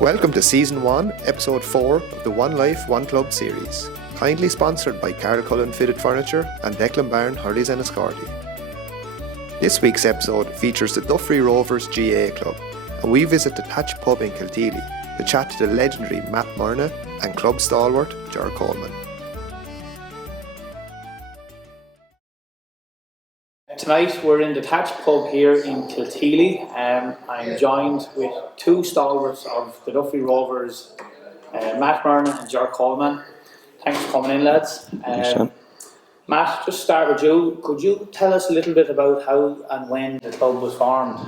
Welcome to Season 1, Episode 4 of the One Life, One Club series, kindly sponsored by Carl Cullen Fitted Furniture and Declan Barn Hurleys and Escorty. This week's episode features the Duffry Rovers GAA Club, and we visit the Thatch Pub in Kilteely to chat to the legendary Matt Murna and club stalwart Ger Coleman. Tonight we're in the Thatch Pub here in Kilteely. I'm joined with two stalwarts of the Duffry Rovers, Matt Murna and Ger Coleman. Thanks for coming in, lads. Matt, just start with you. Could you tell us a little bit about how and when the club was formed?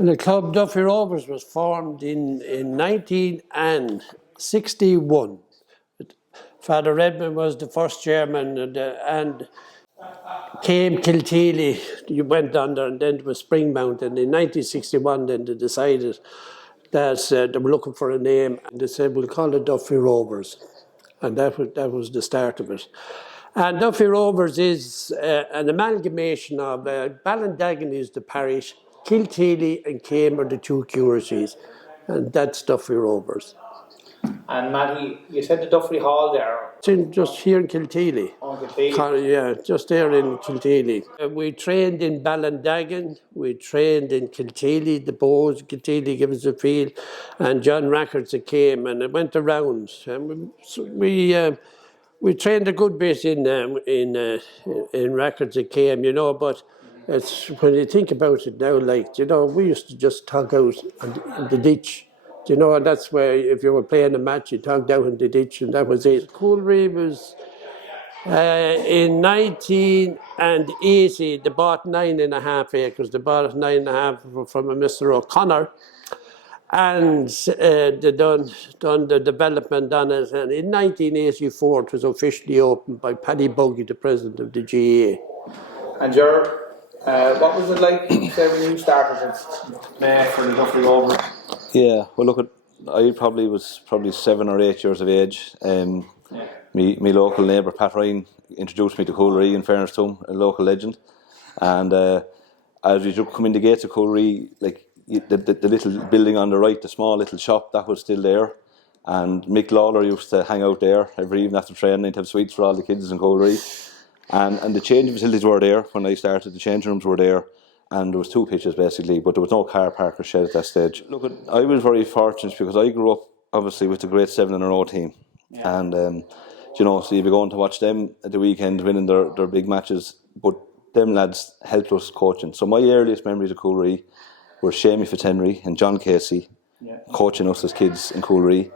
The club Duffry Rovers was formed in 1961. Father Redmond was the first chairman and came Kilteely, you went under, and then it was Springmount. And in 1961 then they decided that they were looking for a name, and they said we'll call it Duffry Rovers, and that was the start of it. And Duffry Rovers is an amalgamation of Ballindagan is the parish, Kilteely and Came are the two curacies, and that's Duffry Rovers. And Matty, you said the Duffry Hall there. It's just here in Kilteely. Oh, Kilteely. Yeah, just there in Kilteely. We trained in Ballindagan, we trained in Kilteely, the Bows, Kilteely gave us a field, and John Rackards came, and it went around. And we trained a good bit in Rackards came, you know, but it's when you think about it now, like, you know, we used to just tug out in the ditch. You know, and that's where if you were playing a match, you tugged out in the ditch, and that was it. Coolry was in 1980. They bought 9.5 acres. They bought 9.5 from a Mr. O'Connor, and they done the development on it. And in 1984, it was officially opened by Paddy Buggy, the president of the GAA. And Ger, what was it like, say, when you started for the Duffry Rovers? Yeah, well, look, I was 7 or 8 years of age. Me local neighbour Pat Ryan introduced me to Coolry, in fairness to him, a local legend. And as you come in the gates of Coolry, like the little building on the right, the small little shop, that was still there. And Mick Lawler used to hang out there every evening after training to have sweets for all the kids in Coolry. And the changing facilities were there when I started. The changing rooms were there. And there was 2 pitches basically, but there was no car park or shed at that stage. Look, I was very fortunate because I grew up obviously with the great 7 in a row team, and you know, so you'd be going to watch them at the weekend winning their big matches. But them lads helped us coaching. So my earliest memories of Coolry were Shamey Fitzhenry and John Casey coaching us as kids in Coolry,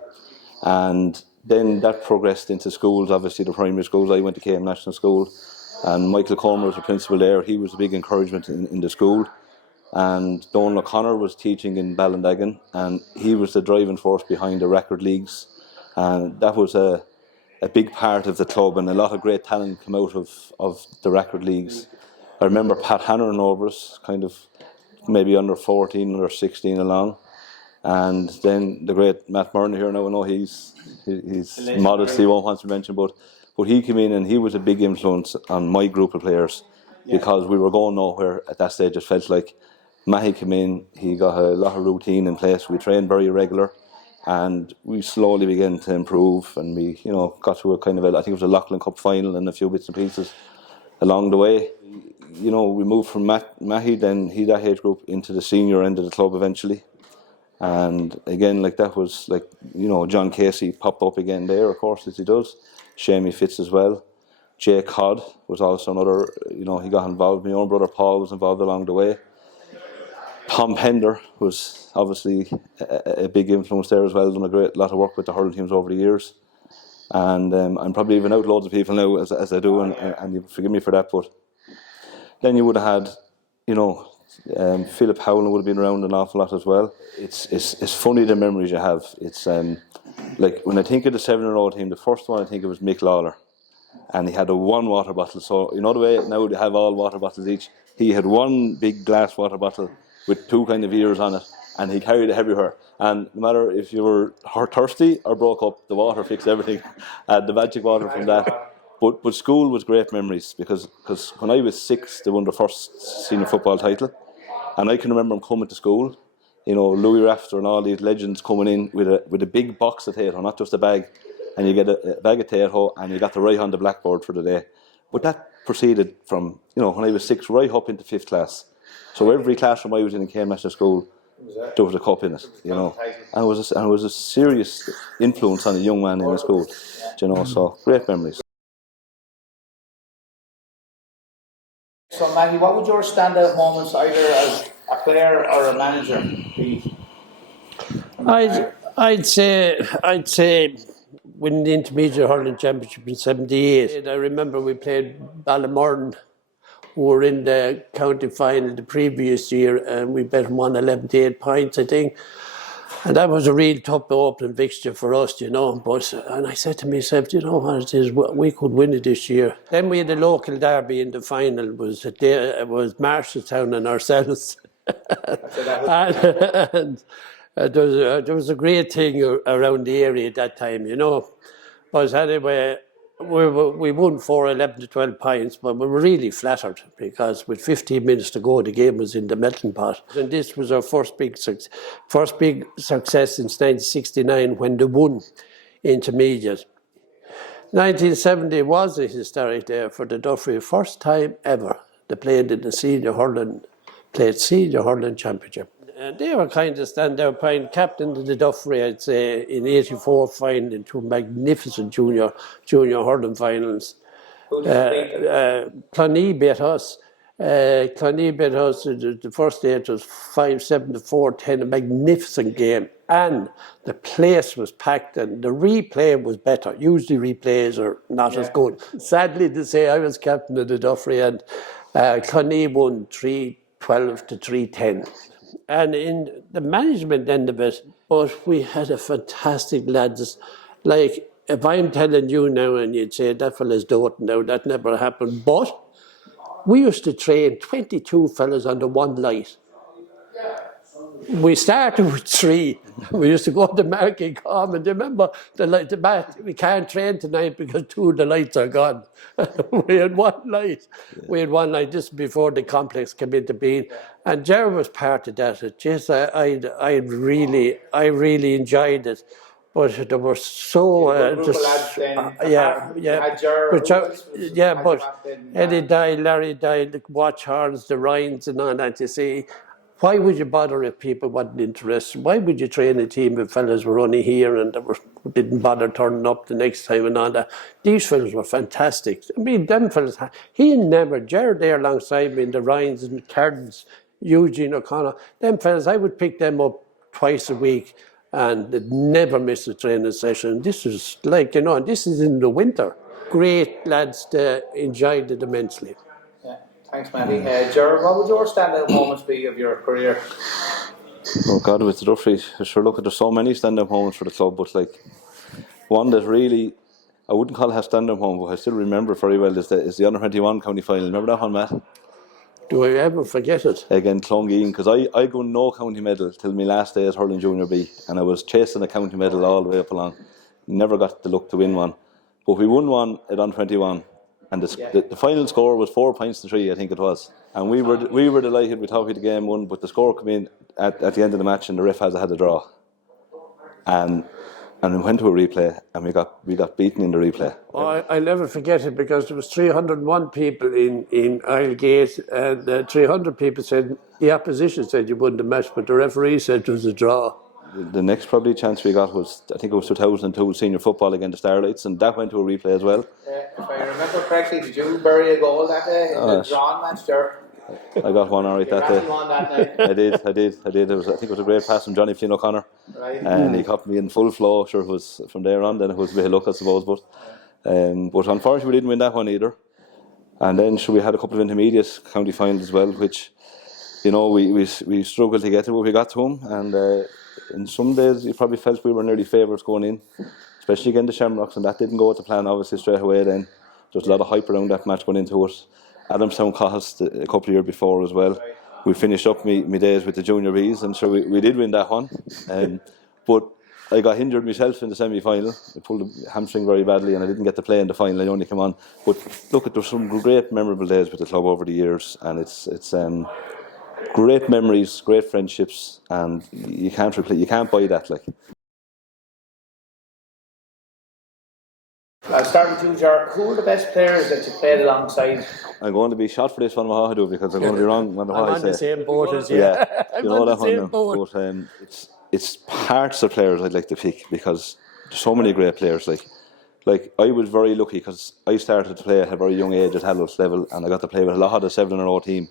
and then that progressed into schools. Obviously, the primary schools. I went to KM National School. And Michael Comer was the principal there. He was a big encouragement in the school. And Donal O'Connor was teaching in Ballindagan, and he was the driving force behind the record leagues. And that was a big part of the club, and a lot of great talent came out of the record leagues. I remember Pat Hanner in Rovers, kind of maybe under 14 or 16 along. And then the great Matt Murna here now. I know he's modest, he won't want to mention, but he came in and he was a big influence on my group of players because we were going nowhere at that stage. It felt like Mahi came in, he got a lot of routine in place. We trained very regular, and we slowly began to improve. And we, you know, got to a kind of I think it was a Loughlin Cup final and a few bits and pieces along the way. You know, we moved from Mahi, then that age group, into the senior end of the club eventually. And again, like that was like, you know, John Casey popped up again there, of course, as he does. Shamey Fitz as well. Jay Codd was also another, you know, he got involved. My own brother Paul was involved along the way. Tom Pender was obviously a big influence there as well, done a great lot of work with the hurling teams over the years. And I'm probably even out loads of people now as I do, and you forgive me for that, but then you would have had, you know, Philip Howland would have been around an awful lot as well. It's funny the memories you have. It's like when I think of the 7-year-old team, the first one I think of was Mick Lawler, and he had a 1 water bottle. So you know the way now they have all water bottles each. He had 1 big glass water bottle with 2 kind of ears on it, and he carried it everywhere. And no matter if you were thirsty or broke up, the water fixed everything. The magic water from that. But school was great memories because when I was 6, they won the first senior football title, and I can remember him coming to school. you know, Louis Rafter and all these legends coming in with a big box of potato, not just a bag, and you get a bag of potato and you got to write on the blackboard for the day. But that proceeded from, you know, when I was 6 right up into 5th class. So every classroom I was in Cairn National School, there was a cup in it, you know, and it was a serious influence on a young man in the school, you know. So great memories. So, Maggie, what would your standout moments, either as a player or a manager, be? I'd say winning the intermediate hurling championship in '78. I remember we played Ballymoran, who were in the county final the previous year, and we bet them 111 to 8 points, I think. And that was a real tough opening fixture for us, you know. And I said to myself, you know what it is, we could win it this year. Then we had the local derby in the final. It was Marshallstown and ourselves. and there was a great thing around the area at that time, you know. But anyway, we won 11 to 12 points, but we were really flattered because with 15 minutes to go, the game was in the melting pot. And this was our first big success since 1969 when they won intermediate. 1970 was a historic day for the Duffry, first time ever they played in the senior hurling championship. And they were kind of standout playing captain of the Duffry, I'd say, in '84 final in 2 magnificent junior hurling finals. Clonee beat us. The first day it was 5-7 to 4-10, a magnificent game. And the place was packed and the replay was better. Usually replays are not as good. Sadly to say, I was captain of the Duffry and Clonee won 3-12 to 3-10. And in the management end of it, but we had a fantastic lads. Like, if I'm telling you now and you'd say, that fella's doting now, that never happened. But we used to train 22 fellas under one light. We started with 3. We used to go to Market Common. Do you remember the bat? We can't train tonight because 2 of the lights are gone. We had one light. We had one light just before the complex came into being. And Jerry was part of that. I really enjoyed it. But there were so but Eddie died, Larry died, the Watchhorns, the Ryans, and all that. You see, why would you bother if people wasn't interested? Why would you train a team if fellas were only here and didn't bother turning up the next time and all that? These fellas were fantastic. I mean, them fellas, Jared there alongside me in the Ryans and Cardins, Eugene O'Connor, them fellas, I would pick them up twice a week and they'd never miss a training session. This is like, you know, this is in the winter. Great lads, enjoyed it immensely. Thanks, Matty. Gerard, what would your standout moments be of your career? Oh God, with the Duffry, sure, look, there's so many standout moments for the club, but like one that really, I wouldn't call it a standout moment, but I still remember it very well, is the under-21 county final. Remember that one, Matt? Do I ever forget it? Again, Clongeen, because I won no county medal till my last day at hurling junior B, and I was chasing a county medal all the way up along. Never got the luck to win one, but we won one at under-21. And the final score was 4 points to 3, I think it was. And we were delighted. We thought we had the game won, but the score came in at the end of the match, and the ref had a draw. And we went to a replay, and we got beaten in the replay. Oh, I'll never forget it because there was 301 people in Islegate, and 300 people said the opposition said you won the match, but the referee said it was a draw. The next probably chance we got was, I think it was 2002 senior football against the Starlights, and that went to a replay as well. If I remember correctly, did you bury a goal that day in the drawn match there? I got one alright that day. I did. I think it was a great pass from Johnny Flynn O'Connor, and he caught me in full flow. Sure, it was from there on. Then it was a bit of luck, I suppose, but unfortunately we didn't win that one either. And then we had a couple of intermediate county finals as well, which, you know, we struggled to get to, but we got to them. And in some days you probably felt we were nearly favourites going in, especially against the Shamrocks, and that didn't go to plan obviously straight away. Then there was a lot of hype around that match going into it. Adamstown caught us a couple of years before as well. We finished up my days with the junior Bs, and sure we did win that one. But I got injured myself in the semi-final. I pulled a hamstring very badly and I didn't get to play in the final. I only came on. But look, there's some great memorable days with the club over the years, and great memories, great friendships, and you can't buy that. Like, I'll start with you, Jar. Who are the best players that you played alongside? I'm going to be shot for this one, what I do, because I'm going to be wrong no matter I'm what I on the say. same boat as you. Yeah, I'm you know on the that one same now. boat. But it's parts of players I'd like to pick, because there's so many great players. Like I was very lucky because I started to play at a very young age at adult level, and I got to play with a lot of the 7-in-a-row team.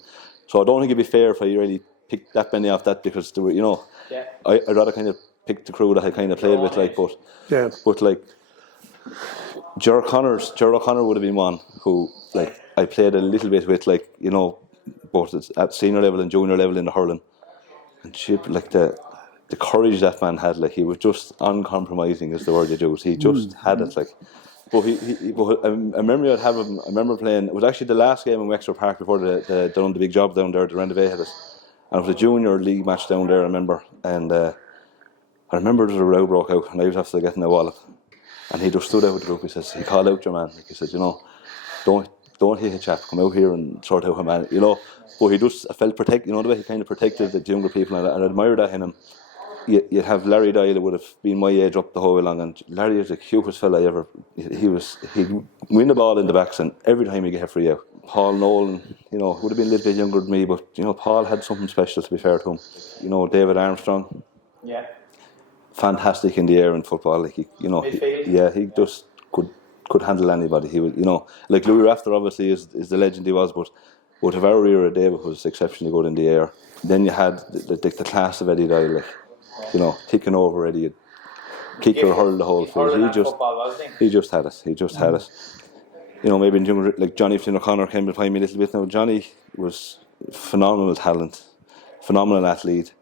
So I don't think it'd be fair if I really picked that many off that, because they were, Yeah. I'd rather kind of pick the crew that I kind of played with, like. Yeah. But like Ger O'Connor would have been one who, like, I played a little bit with, like, both at senior level and junior level in the hurling. And like the courage that man had, like, he was just uncompromising, is the word you use. He just had it, like. But but a memory I'd have of him, I remember playing, it was actually the last game in Wexford Park before they done the big job down there, the renovate it. And it was a junior league match down there, I remember. And I remember there was a row broke out, and I was after getting a wallop. And he just stood out with the group. He called out your man. Like, he said, don't hit a chap. Come out here and sort out a man. But he just, I felt protected. The way he kind of protected the younger people, and I admired that in him. You'd have Larry Doyle, who would have been my age up the whole way along, and Larry is the cutest fella ever. He'd win the ball in the backs, and every time he'd get a free out. Paul Nolan, would have been a little bit younger than me, but Paul had something special, to be fair to him. David Armstrong. Yeah. Fantastic in the air in football, like he just could handle anybody. He would, like Louis Rafter obviously is the legend he was, but of our era, David was exceptionally good in the air. Then you had the class of Eddie Doyle, like, taking over Eddie, kick or hurl the whole field. He just had it. He just had it. Maybe in younger, like Johnny Flynn O'Connor came behind me a little bit now. Johnny was phenomenal talent, phenomenal athlete.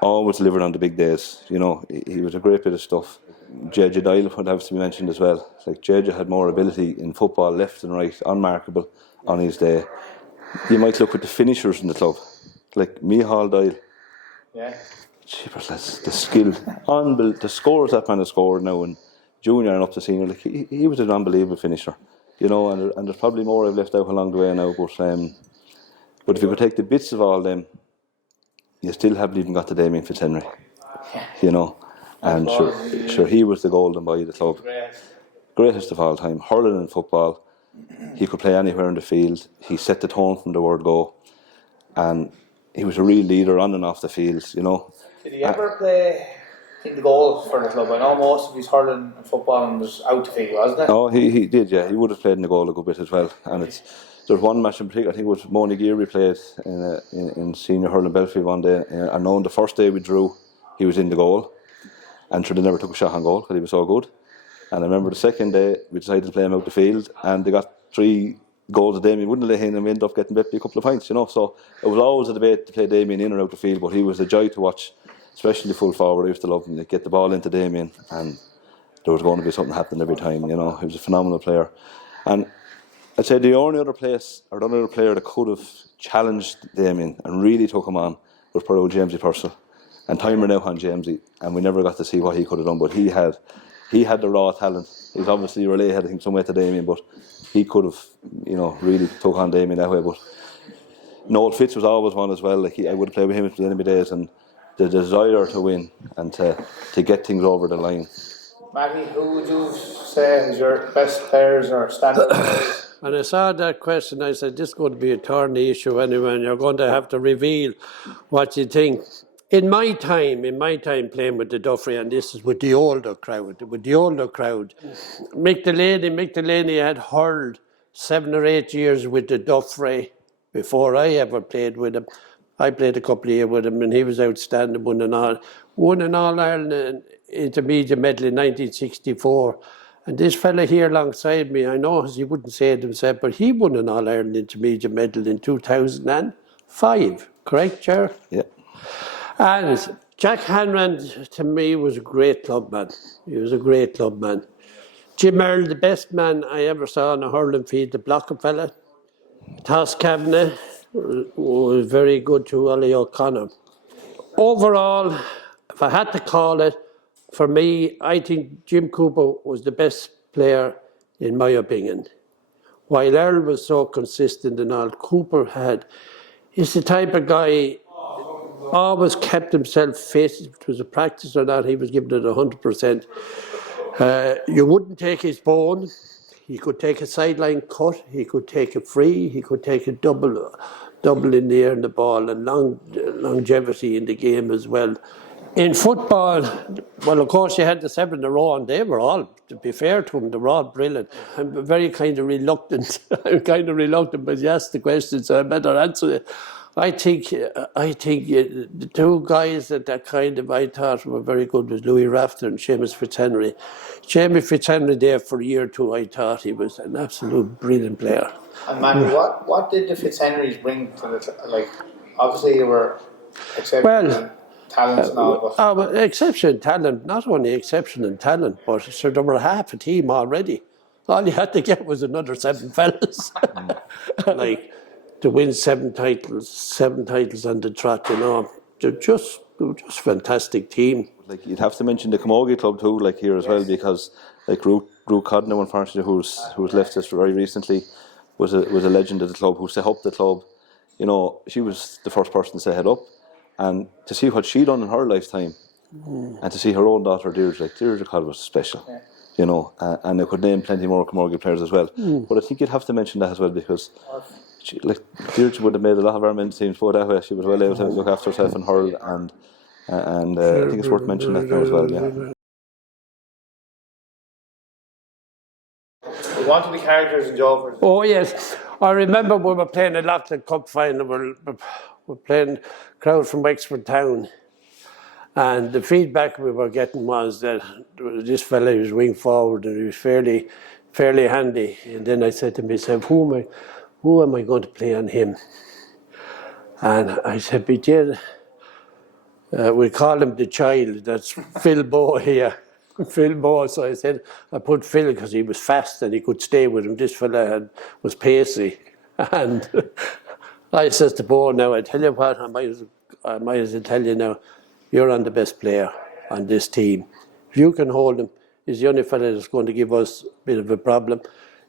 Always delivered on the big days. He was a great bit of stuff. Jeja Doyle would have to be mentioned as well. Like, Jeja had more ability in football, left and right, unmarkable on his day. You might look at the finishers in the club, like Micheál Doyle. Yeah. Jeepers, the skill, the scores that man has scored now in junior and up to senior. Like, he was an unbelievable finisher. And there's probably more I've left out along the way now. But if you could take the bits of all them, you still haven't even got to Damien Fitzhenry, and sure he was the golden boy of the club, greatest of all time, hurling and football. He could play anywhere in the field. He set the tone from the word go, and he was a real leader on and off the field. Did he ever play in the goal for the club? I know most of his hurling and football was out the field, wasn't it? Oh, he did, yeah. He would have played in the goal a good bit as well, and there's one match in particular, I think it was Mona Geary played in senior hurling Belfield one day. I know the first day we drew, he was in the goal, and they never took a shot on goal because he was so good. And I remember the second day we decided to play him out the field, and they got 3 goals a Damien wouldn't let him, and we ended up getting a couple of points. So it was always a debate to play Damien in or out the field, but he was a joy to watch, especially full forward. I used to love him. They'd get the ball into Damien, and there was going to be something happening every time. He was a phenomenal player. And I'd say the only other player that could have challenged Damien and really took him on was poor old Jamesy Purcell. And time ran out on Jamesy, and we never got to see what he could have done. But he had the raw talent. He's obviously related, I think, some way to Damien, but he could have, really took on Damien that way. But Noel Fitz was always one as well. Like, I would play with him at the end of my days, and the desire to win and to get things over the line. Matty, who would you say is your best players or standout players? When I saw that question, I said, this is going to be a thorny issue anyway, and you're going to have to reveal what you think. In my time playing with the Duffry, and this is with the older crowd, Mick Delaney had hurled 7 or 8 years with the Duffry before I ever played with him. I played a couple of years with him, and he was outstanding, won an All-Ireland intermediate medal in 1964. And this fella here alongside me, I know he wouldn't say it himself, but he won an All-Ireland intermediate medal in 2005. Correct, Chair? Yeah. And Jack Hanran, to me, was a great clubman. He was a great clubman. Jim Earl, the best man I ever saw on a hurling field, the blocking fella. Toss Kavanagh was very good to Ollie O'Connor. Overall, if I had to call it, for me, I think Jim Cooper was the best player, in my opinion. While Earl was so consistent and all, Cooper he's the type of guy always kept himself fit. If it was a practice or not, he was giving it 100%. You wouldn't take his bone. He could take a sideline cut. He could take a free. He could take a double in the air in the ball, and longevity in the game as well. In football, well, of course, you had the 7 in a row, and they were all, to be fair to them, they were all brilliant. I'm very kind of reluctant. I'm kind of reluctant, but you asked the question, so I better answer it. I think the two guys that I thought were very good was Louis Rafter and Seamus Fitzhenry. Seamus Fitzhenry there for a year or two, I thought he was an absolute brilliant player. And Matthew, what did the Fitzhenrys bring to the, like, obviously they were exceptional talents and all, but... exceptional talent, not only exceptional talent, but so they were half a team already. All you had to get was another 7 fellas. Like, to win 7 titles on the trot, you know. They're just fantastic team. Like, you'd have to mention the camogie club too, like here as well, because like Ruth Codnow, unfortunately, who's left us very recently, was a legend of the club, who set up the club. You know, she was the first person to set it up, and to see what she done in her lifetime, and to see her own daughter Deirdre Cod was special. Yeah. You know, and I could name plenty more camogie players as well. But I think you'd have to mention that as well, because Deirdre would have made a lot of our men's teams go that way. She was well able to look after herself and hurl, and I think it's worth mentioning that now as well. Yeah. Want to be characters in Rovers? Oh yes, I remember we were playing a Lachlan Cup final. We're playing crowd from Wexford Town, and the feedback we were getting was that this fella was wing forward and he was fairly handy. And then I said to myself, who am I going to play on him? And I said, "Bijay, we call him the child. That's Phil Bow here." Phil Bow. So I said, I put Phil because he was fast and he could stay with him. This fella was pacey. And I says to Bow, now I tell you what, I might as well tell you now, you're on the best player on this team. If you can hold him, he's the only fella that's going to give us a bit of a problem.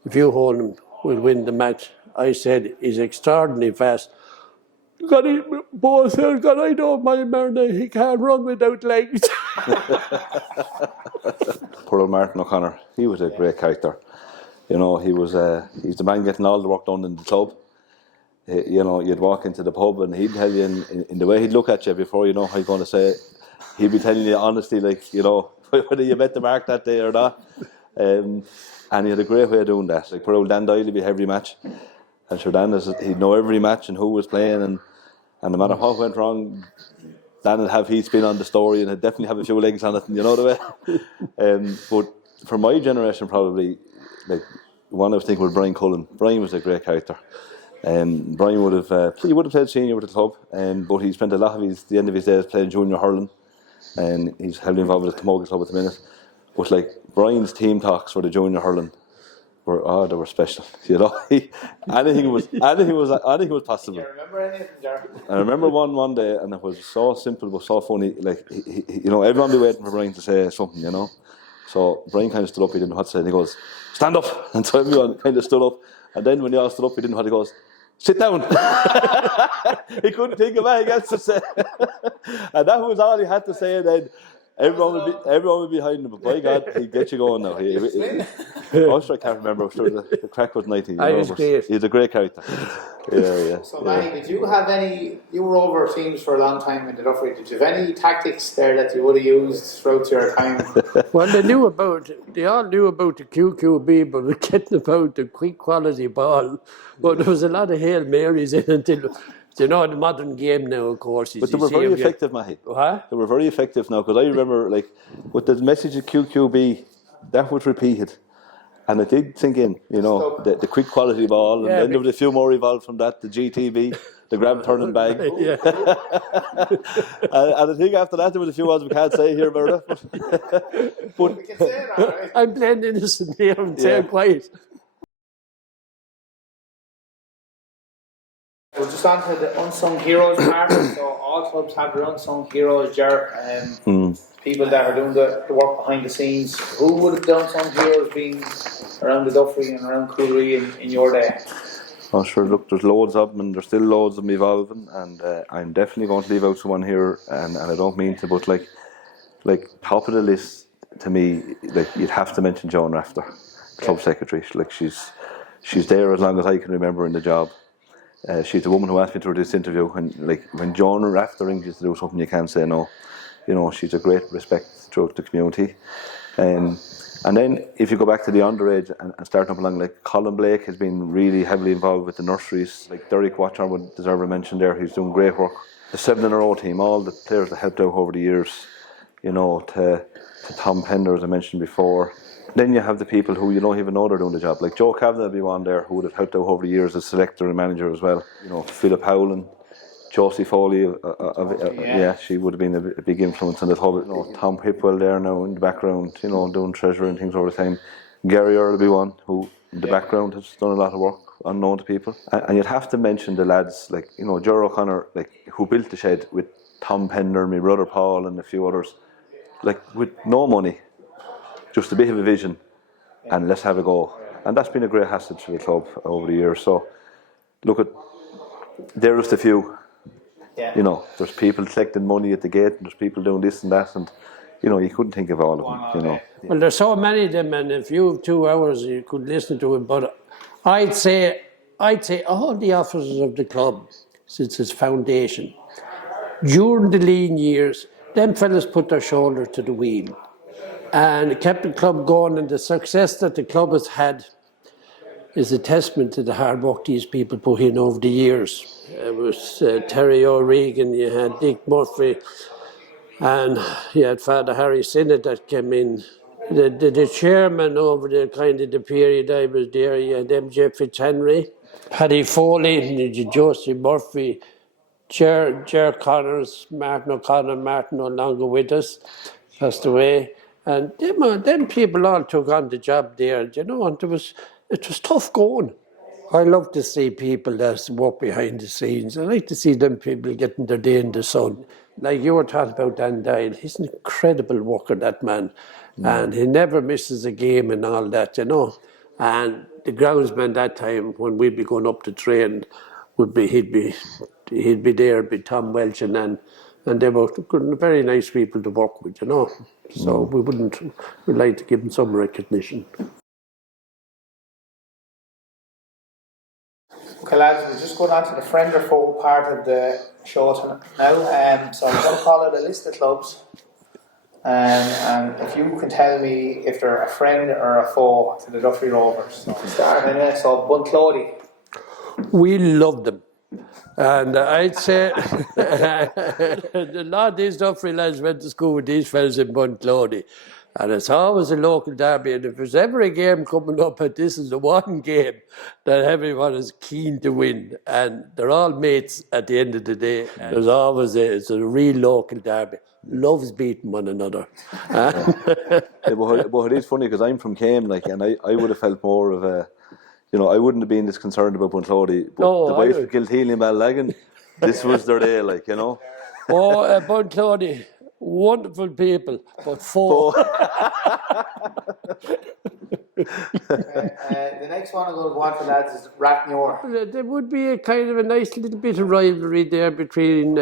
If you hold him, we'll win the match. I said, he's extraordinarily fast. Bow said, God, I don't mind Martin, he can't run without legs. Poor old Martin O'Connor, he was a great character. You know, he's the man getting all the work done in the club. You know, you'd walk into the pub and he'd tell you in the way he'd look at you before you know how you're going to say it, he'd be telling you honestly, like, you know, whether you met the mark that day or not. And he had a great way of doing that. Like, poor old Dan Doyle would be every match. And sure, Dan, he'd know every match and who was playing, and no matter what went wrong, Dan would have his spin on the story and he'd definitely have a few legs on it, and you know the way. But for my generation, probably, like, one I was thinking was Brian Cullen. Brian was a great character. Brian would have played senior with the club, but he spent a lot of the end of his days playing junior hurling, and he's heavily involved with the camogie club at the minute. But like, Brian's team talks for the junior hurling they were special. You know, anything was possible. Do you remember anything, Jared? I remember one day, and it was so simple but so funny. Like, you know, everyone be waiting for Brian to say something, you know. So Brian kind of stood up. He didn't know what to say. And he goes, "Stand up!" And so everyone kind of stood up. And then when they all stood up, he didn't know what he goes, "Sit down." He couldn't think of anything else to say. And that was all he had to say. And then everyone would be behind him. But by God, he'd get you going now. I can't remember. I'm sure the crack was 90. He's a great character. Yeah. So, Manny, did you have you were over teams for a long time in the Duffry. Did you have any tactics there that you would have used throughout your time? Well, they all knew about the QQB, but we're getting about the quick quality ball. But there was a lot of Hail Marys in until, you know, the modern game now, of course. But they were very effective, Mahi. Huh? They were very effective now, because I remember, like, with the message of QQB, that was repeated. And it did sink in, you know, the quick quality ball, and then there was a few more evolved from that, the GTB, the grab, turn and bag. Yeah. And I think after that there was a few ones we can't say here, Meredith. But We can say it, all right. I'm playing innocent here and staying quiet. We're just on to the unsung heroes part. So all clubs have their unsung heroes, Ger. People that are doing the work behind the scenes. Who would have done unsung heroes being around the Duffry and around Coolree in your day? Oh, sure, look, there's loads of them and there's still loads of them evolving, and I'm definitely going to leave out someone here, and I don't mean to, but like top of the list to me, like you'd have to mention Joan Rafter, club secretary. Like she's there as long as I can remember in the job. She's the woman who asked me to do this interview, and like when Joan Rafter rings you to do something, you can't say no. You know, she's a great respect throughout the community. And then if you go back to the underage and starting up along, like Colin Blake has been really heavily involved with the nurseries. Like Derek Watcher would deserve a mention there. He's doing great work. The 7 in a row team, all the players that helped out over the years, you know, to Tom Pender, as I mentioned before. Then you have the people who you don't even know they're doing the job. Like Joe Kavanagh would be one there who would have helped out over the years as selector and manager as well. You know, Philip Howland, Josie Foley, yeah, she would have been a big influence on the club. You know, Tom Hipwell there now in the background, you know, doing treasury and things over the time. Gary Earl will be one who, in the background, has done a lot of work, unknown to people. And you'd have to mention the lads, like, you know, Ger O'Connor, like, who built the shed with Tom Pender, my brother Paul, and a few others, like, with no money, just a bit of a vision, and let's have a go. And that's been a great asset for the club over the years. So, look at, there's the few. Yeah. You know, there's people collecting money at the gate, and there's people doing this and that, and you know, you couldn't think of all of them. You know. Well, there's so many of them, and if you have 2 hours, you could listen to it. But I'd say all the officers of the club, since its foundation, during the lean years, them fellas put their shoulder to the wheel and kept the club going. And the success that the club has had is a testament to the hard work these people put in over the years. It was Terry O'Regan, you had Dick Murphy, and you had Father Harry Sinnott that came in. The chairman over the kind of the period I was there, you had MJ Fitzhenry, Paddy Foley, Josie Murphy, Ger Connors, Martin O'Connor, Martin no longer with us, passed away. And them people all took on the job there, you know, and it was tough going. I love to see people that work behind the scenes. I like to see them people getting their day in the sun. Like you were talking about Dan Dyle, he's an incredible worker, that man. And he never misses a game and all that, you know. And the groundsman that time, when we'd be going up to train, he'd be there, be Tom Welch and they were very nice people to work with, you know. So we'd like to give them some recognition. Okay, lads, we're just going on to the friend or foe part of the show now. So I'm going to call out a list of clubs. And if you can tell me if they're a friend or a foe to the Duffry Rovers. So start anyway. So Bunclody. We love them. And I'd say a lot of these Duffry lads went to school with these fellas in Bunclody. And it's always a local derby, and if there's ever a game coming up, and this is the one game that everyone is keen to win, and they're all mates at the end of the day. There's always it's a real local derby. Loves beating one another. Yeah, but it is funny because I'm from Came, like, and I would have felt more of a, you know, I wouldn't have been this concerned about Bunclody, but the boys from Kilteely and Ballylagan, this was their day, like, you know. Oh, Bunclody. Wonderful people, but four. The next one I'm going to go on to, lads, is Rathnure. There would be a kind of a nice little bit of rivalry there between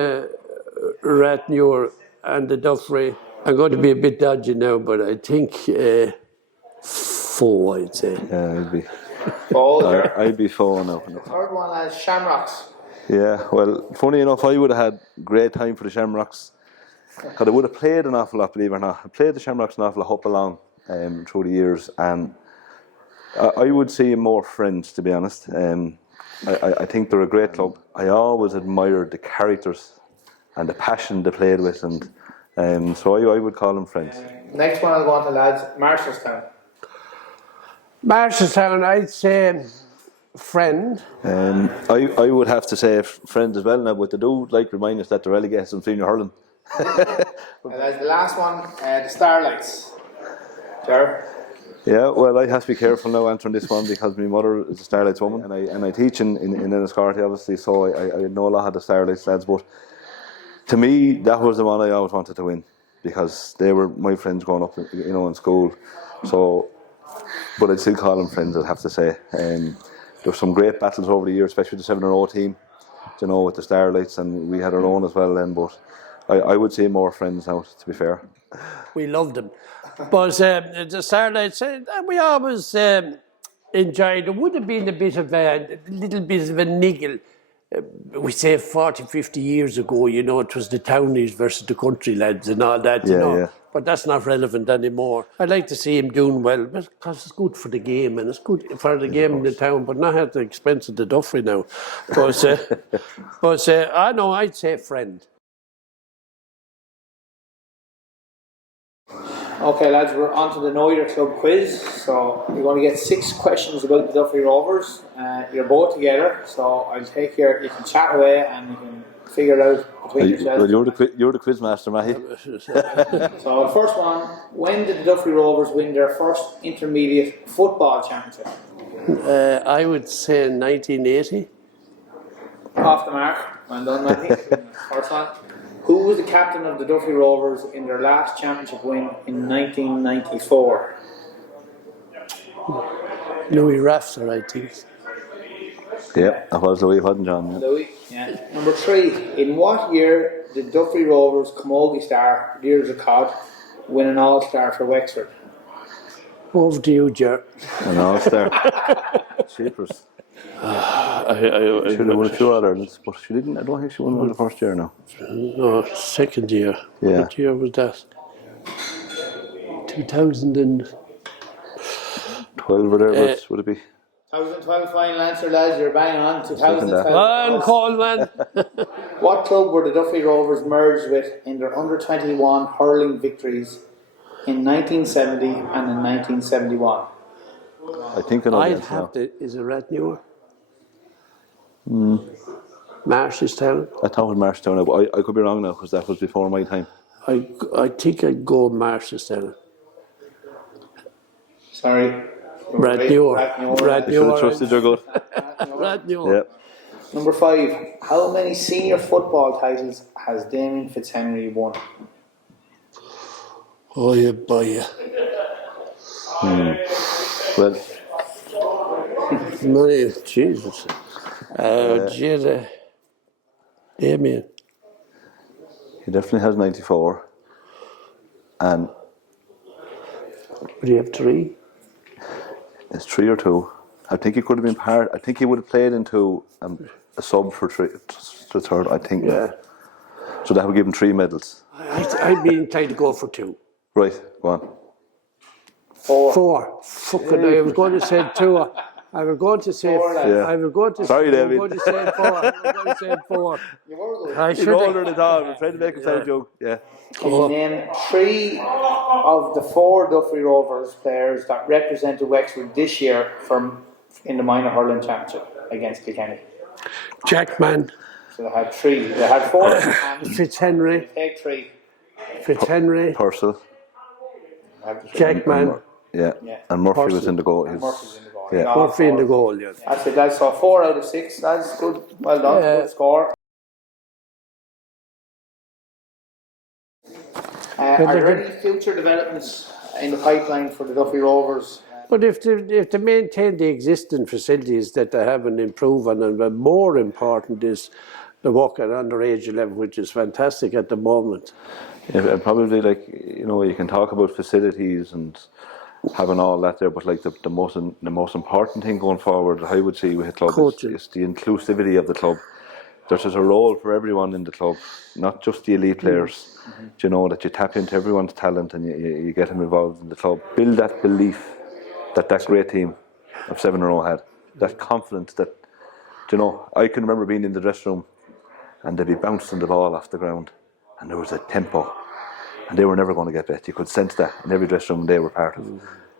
Rathnure and the Duffry. I'm going to be a bit dodgy now, but I think 4, I'd say. Yeah, I'd be. I'd be 4 now. The third one, lads, Shamrocks. Yeah, well, funny enough, I would have had great time for the Shamrocks. Because I would have played an awful lot, believe it or not. I played the Shamrocks an awful lot up along through the years, and I would see more friends, to be honest. I think they're a great club. I always admired the characters and the passion they played with, and so I would call them friends. Next one I'll go on to, lads, Marshallstown. Marshallstown, I'd say friend. I would have to say friends as well now, but they do like remind us that they're relegated from senior hurling. The last one, the Starlights. Ger? Yeah, well, I have to be careful now answering this one because my mother is a Starlights woman, and I teach in Enniscorthy, obviously, so I know a lot of the Starlights lads, but to me, that was the one I always wanted to win because they were my friends growing up, you know, in school. So, but I'd still call them friends, I'd have to say. The there were some great battles over the years, especially the 7-0 team, you know, with the Starlights, and we had our own as well then. But I would say more friends now, to be fair. We loved them. But the Starlights, we always enjoyed. It would have been a little bit of a niggle. We say 40, 50 years ago, you know, it was the townies versus the country lads and all that, you know. Yeah. But that's not relevant anymore. I'd like to see him doing well because it's good for the game and it's good for the game in the town, but not at the expense of the Duffry now. But I know, I'd say friend. Okay, lads, we're on to the Know Your Club quiz. So you're going to get 6 questions about the Duffry Rovers. You're both together, so I'll take you can chat away and you can figure it out between yourselves. Well, you're the quiz master, Matty. So the first one, when did the Duffry Rovers win their first intermediate football championship? I would say 1980. Off the mark. Well done, Matty. First one. Who was the captain of the Duffry Rovers in their last championship win in 1994? Louis Rafter, I think. Yeah, that was Louis, wasn't John? Yeah. Louis, yeah. Number 3. In what year did Duffry Rovers camogie star, Dears of Cod, win an All-Star for Wexford? Over to you, Ger. An All-Star. Cheapers. She should have won a few others, but she didn't. I don't think she won one the first year now. No, second year. Yeah. What year was that? 2012 or thereabouts, would it be? 2012 final answer, lads. You're bang on. 2012. One Coleman. What club were the Duffry Rovers merged with in their under-21 hurling victories in 1970 and in 1971? I think I know the I'd answer have now. to. Is it Ratnewer? Marshallstown. I thought it was Marshalltown, but I could be wrong now because that was before my time. I think I'd go Marshallstown. Sorry. Ratnewer. You should have trusted your gut. Ratnewer. Yeah. Number 5. How many senior football titles has Damien Fitzhenry won? Oh, yeah, boy. Well, Money, Jesus. Damien. he definitely has 94. And Would he have 3? it's 3 or 2. I think he could have been part. I think he would have played into a sub for the third, I think. Yeah. So that would give him 3 medals. I'd be inclined to go for 2. Right, go on. 4. Fucking, I was going to say 2. I was going to say. Yeah. I was going to. Sorry, say, David. I was going to say 4. I was going to say 4. You were good. I You're should older have. than Dom. I'm trying to make a side joke. Yeah. Can you name 3 of the 4 Duffry Rovers players that represented Wexford this year in the minor hurling championship against Kilkenny? Jackman. So they had 3. They had 4. And Fitzhenry. take 3. Fitzhenry. Purcell. Jackman. Yeah. Yeah. And Murphy Purcell. was in the goal. Murphy's in the goal. Yeah. Murphy in the goal, yeah. That's it, lads. So 4 out of 6. That's good. Well done. Good score. Are there any future developments in the pipeline for the Duffry Rovers? But if they maintain the existing facilities that they have and improve on them, but more important is the work at underage level, which is fantastic at the moment. Yeah, and probably you can talk about facilities and having all that there, but like the most important thing going forward, I would say with the club is the inclusivity of the club. There's a role for everyone in the club, not just the elite players. You know, that you tap into everyone's talent and you get them involved in the club. Build that belief that great team of 7-0 had. That confidence that, you know, I can remember being in the dressing room and they'd be bouncing the ball off the ground and there was a tempo and they were never going to get that. You could sense that in every dressing room they were part of.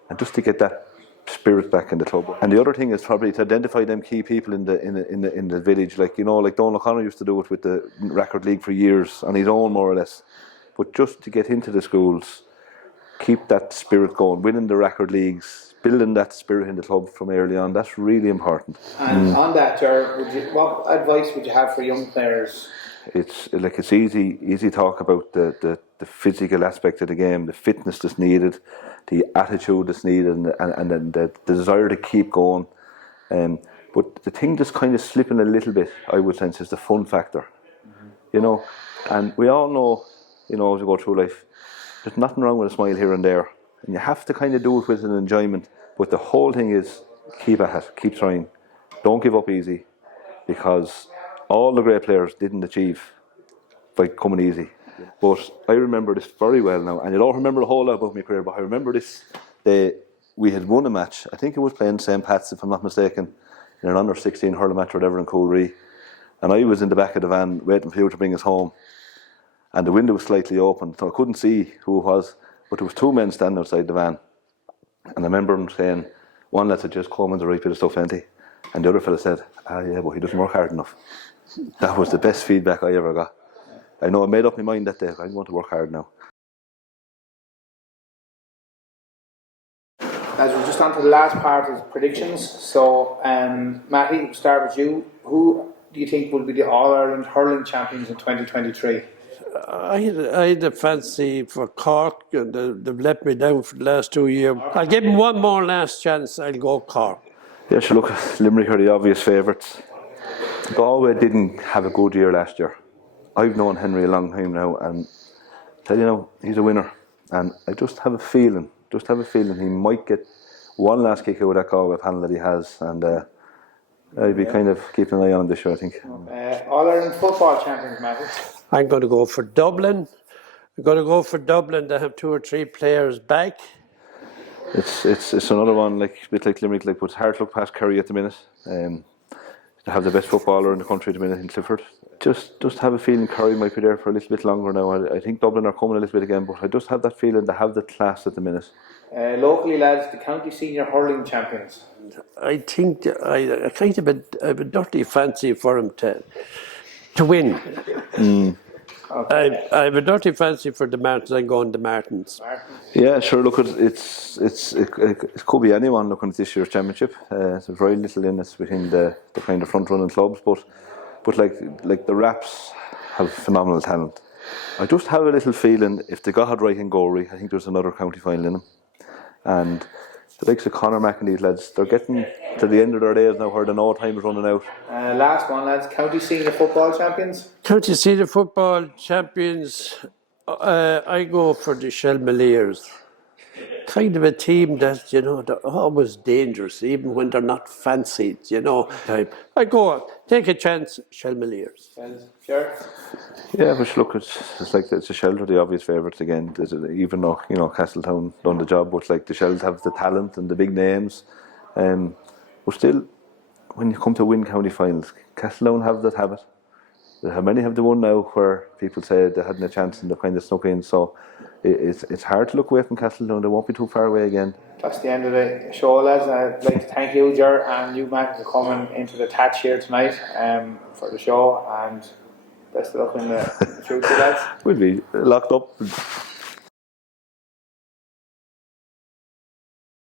And just to get that spirit back in the club. And the other thing is probably to identify them key people in the village, like Donal O'Connor used to do it with the Record League for years on his own, more or less. But just to get into the schools, keep that spirit going, winning the record leagues, building that spirit in the club from early on, that's really important. And on that, Ger, what advice would you have for young players? It's easy talk about the physical aspect of the game, the fitness that's needed, the attitude that's needed, and the desire to keep going. But But the thing just kind of slipping a little bit, I would sense, is the fun factor. You know, and we all know, you know, as we go through life, there's nothing wrong with a smile here and there. And you have to kind of do it with an enjoyment. But the whole thing is keep at it, keep trying. Don't give up easy, because all the great players didn't achieve by coming easy. But I remember this very well now, and I don't remember a whole lot about my career, but I remember this day we had won a match. I think it was playing St. Pat's, if I'm not mistaken, in an under 16 hurling match or whatever in Coolree. And I was in the back of the van waiting for you to bring us home. And the window was slightly open, so I couldn't see who it was, but there was two men standing outside the van. And I remember him saying, one lad said, "Just Coleman's a right bit of stuff, ain't he?" And the other fella said, "Ah, yeah, but he doesn't work hard enough." That was the best feedback I ever got. I know I made up my mind that day, I'm going to work hard now. As we're just on to the last part of predictions, so Matty, we'll start with you. Who do you think will be the All-Ireland hurling champions in 2023? I had a fancy for Cork, and they've let me down for the last 2 years. I'll give them one more last chance. I'll go Cork. Yeah, sure, look, Limerick are the obvious favourites. Galway didn't have a good year last year. I've known Henry a long time now, and tell you now, he's a winner. And I just have a feeling he might get one last kick out of that Galway panel that he has, and I'd be kind of keeping an eye on him this year, I think. All-Ireland football champions, Matty. I'm going to go for Dublin. They have 2 or 3 players back. It's another one, like a bit like Limerick, like, but it's hard to look past Kerry at the minute. They have the best footballer in the country at the minute in Clifford. Just have a feeling Kerry might be there for a little bit longer now. I think Dublin are coming a little bit again, but I just have that feeling they have the class at the minute. Locally, lads, the county senior hurling champions. I think I kind of a dirty fancy for him to win. Okay. I have a dirty fancy for the Martins. I'm going the Martins. Yeah, sure. Look, it could be anyone looking at this year's championship. There's very little in it between the kind of front running clubs, but like the Raps have phenomenal talent. I just have a little feeling if they got it right in Gorey, I think there's another county final in them. And the likes of Conor Mack and these lads, they're getting to the end of their days now where the no time is running out. Last one, lads, county senior football champions. County Senior Football Champions, I go for the Shelmaliers. Kind of a team that, you know, they're always dangerous, even when they're not fancied, you know. I go, take a chance, Shelmaliers. Sure. Yeah, but look, it's like it's a Sheld are the obvious favourites again. Even though, you know, Castletown done the job, but like the Sheld have the talent and the big names. But still, when you come to win county finals, Castletown have that habit. How many have they won now where people say they hadn't a chance and they kind of snuck in? So it's hard to look away from Castletown. They won't be too far away again. That's the end of the show, lads. I'd like to thank you, Ger, and you, Matt, for coming into the Tatch here tonight for the show, and best of luck in the future, lads. We'll be locked up